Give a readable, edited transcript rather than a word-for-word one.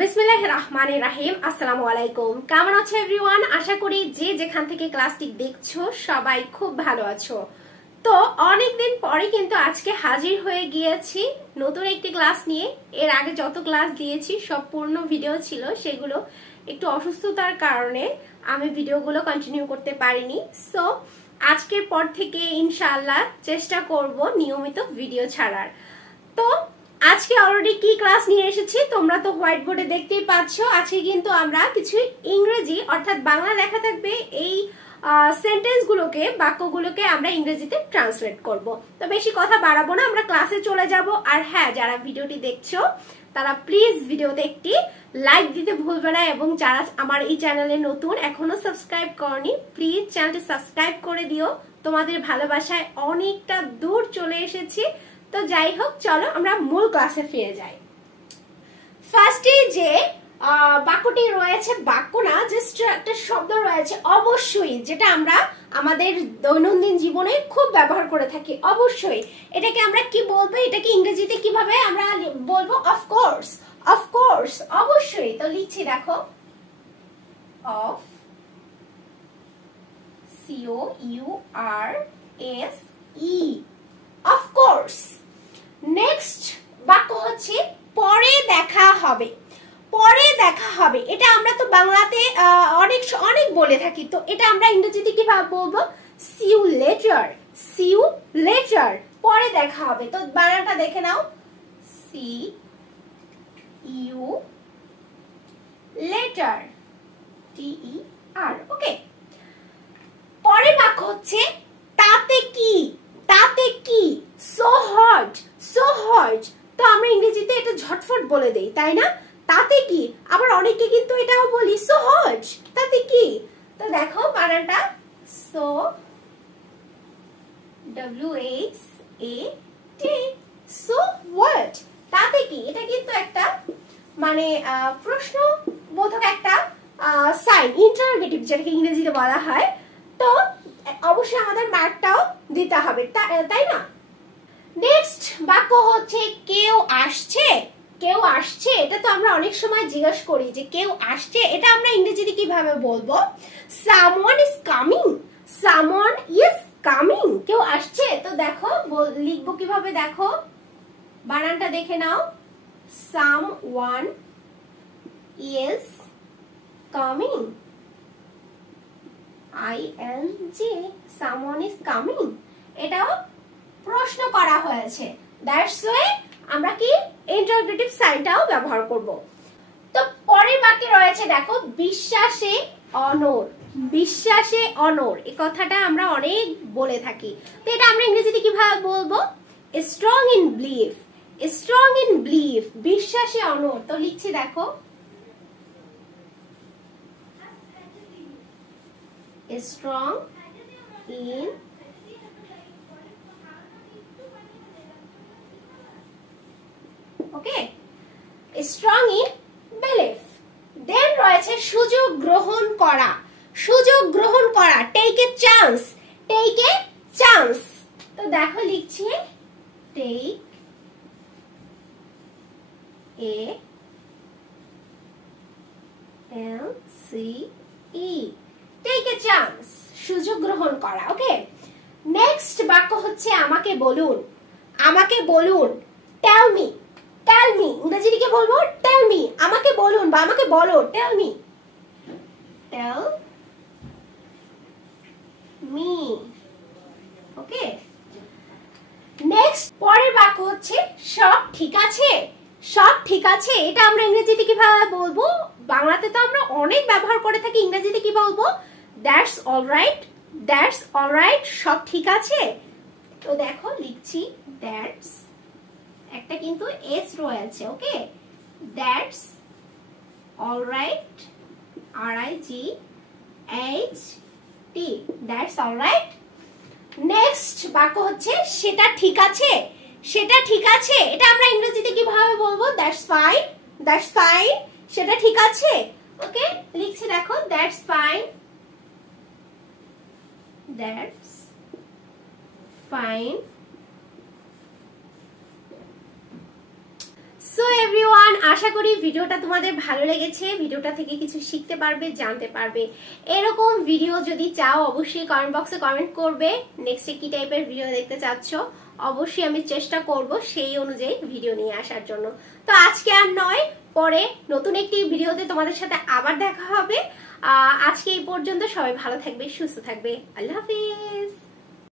বিসমিল্লাহির রহমানির রহিম। আসসালামু আলাইকুম। কেমন আছো এভরিওয়ান? আশা করি যে যেখান থেকে ক্লাসটি দেখছো সবাই খুব ভালো আছো। তো অনেকদিন পরে কিন্তু আজকে হাজির হয়ে গিয়েছি নতুন একটি ক্লাস নিয়ে। এর আগে যত ক্লাস দিয়েছি সব পূর্ণ ভিডিও ছিল, সেগুলো একটু অসুস্থতার কারণে আমি ভিডিওগুলো কন্টিনিউ করতে পারিনি। সো আজকের পর থেকে ইনশাআল্লাহ চেষ্টা করব নিয়মিত ভিডিও ছাড়ার। তো আজকে অলরেডি কি ক্লাস নিয়ে এসেছি তোমরা তো হোয়াইট বোর্ডে দেখতেই পাচ্ছ। আজকে কিন্তু আমরা কিছু ইংরেজি অর্থাৎ বাংলা লেখা থাকবে, এই সেন্টেন্স গুলোকে, বাক্যগুলোকে আমরা ইংরেজিতে ট্রান্সলেট করব। তো বেশি কথা বাড়াবো না, আমরা ক্লাসে চলে যাব। আর হ্যাঁ, যারা ভিডিওটি দেখছো তারা প্লিজ ভিডিওতে একটি লাইক দিতে ভুলবে না, এবং যারা আমার এই চ্যানেলে নতুন এখনো সাবস্ক্রাইব করনি প্লিজ চ্যানেলটি সাবস্ক্রাইব করে দিও। তোমাদের ভালোবাসায় অনেকটা দূর চলে এসেছি। তো যাই হোক, চলো আমরা মূল ক্লাসে ফিরে যাই। ফার্স্টে যে বাক্যটি রয়েছে, বাক্য না, জাস্ট একটা শব্দ রয়েছে অবশ্যই, যেটা আমরা আমাদের দৈনন্দিন জীবনে খুব ব্যবহার করে থাকি। অবশ্যই এটাকে আমরা কি বলবো, এটাকে ইংরেজিতে কিভাবে আমরা বলবো? অফকোর্স, অফকোর্স, অবশ্যই। তো লিখছি, দেখো, অফ, COURSE, অফকোর্স। নেক্সট বাক্য হচ্ছে পরে দেখা হবে। পরে দেখা হবে, এটা আমরা তো বাংলাতে অনেক বলে থাকি। তো এটা আমরা ইংরেজিতে কিভাবে বলবো? see you later, see you later, পরে দেখা হবে। তো বানানটা দেখে নাও, see you later, TER। ওকে, পরের বাক্য হচ্ছে তাতে কি, তাতে কি, so hot, so hot। তো আমরা ইংরেজিতে এটা ঝটফট বলে দেই, তাই না? তাতে কি। আবার অনেকে কিন্তু এটাও বলি so hot, তাতে কি। তো দেখো বানানটা, so WHAT, so what, তাতে কি। এটা কিন্তু একটা মানে প্রশ্নবোধক একটা সাইন, ইন্টারোগেটিভ যেটাকে ইংরেজিতে বলা হয়। তো অবশ্যই আমাদের মার্কটাও দিতে হবে, তাই না? নেক্সট বাক্য হচ্ছে কেউ আসছে। কেউ আসছে, এটা তো আমরা অনেক সময় জিজ্ঞাসা করি যে কেউ আসছে, এটা আমরা ইংরেজিতে কিভাবে বলবো? someone is coming, someone is coming, কেউ আসছে। তো দেখো লিখবো কিভাবে, দেখো বানানটা দেখে নাও, someone is coming, ING, someone is coming। এটাও প্রশ্ন করা হয়েছে, দ্যাটস ওয়ে আমরা কি ইন্টারোগেটিভ সাইনটাও ব্যবহার করব। তো পরের বাক্যে রয়েছে, দেখো, বিশ্বাসে অনর। বিশ্বাসে অনর, এই কথাটা আমরা অনেক বলে থাকি। তো এটা আমরা ইংরেজিতে কিভাবে বলবো? Strong in belief, strong in belief, বিশ্বাসে অনর। তো লিখছি, দেখো, strong in okay, strong in belief. Then রয়েছে সুযোগ গ্রহণ করা। সুযোগ গ্রহণ করা, take a chance, take a chance. তো দেখো লিখছি, take a CE, take a chance, সুযোগ গ্রহণ করা। ওকে, নেক্সট বাক্য হচ্ছে আমাকে বলুন। আমাকে বলুন, টেল মি, টেল মি, ইংরেজিতে কি বলবো? টেল মি, আমাকে বলুন বা আমাকে বলো, টেল মি, টেল মি। ওকে, নেক্সট পরের বাক্য হচ্ছে সব ঠিক আছে। সব ঠিক আছে, এটা আমরা ইংরেজিতে কিভাবে বলবো? বাংলাতে তো আমরা অনেক ব্যবহার করে থাকি, ইংরেজিতে কি বলবো? দ্যাটস অলরাইট, দ্যাটস অলরাইট, সব ঠিক আছে। তো দেখো লিখছি, দ্যাটস, একটা কিন্তু এস রয়েছে। Okay, that's alright, RIGHT, that's alright. Next বাক্য হচ্ছে সেটা ঠিক আছে। সেটা ঠিক আছে, এটা আমরা ইংরেজিতে কিভাবে বলবো? দ্যাটস ফাইন, দ্যাটস ফাইন, সেটা ঠিক আছে। ওকে, লিখছি, দেখো, that's fine, that's fine. So everyone, আশা করি ভিডিওটা তোমাদের ভালো লেগেছে, ভিডিওটা থেকে কিছু শিখতে পারবে, জানতে পারবে। এরকম ভিডিও যদি চাও অবশ্যই কমেন্ট বক্সে কমেন্ট করবে। নেক্সটে কি টাইপের ভিডিও দেখতে চাচ্ছ অবশ্যই আমি চেষ্টা করব সেই অনুযায়ী ভিডিও নিয়ে আসার জন্য। তো আজকে আর নয়, পরে নতুন একটি ভিডিওতে তোমাদের সাথে আবার দেখা হবে। আজকে এই পর্যন্ত, সবাই ভালো থাকবে, সুস্থ থাকবে। আল্লাহ হাফিজ।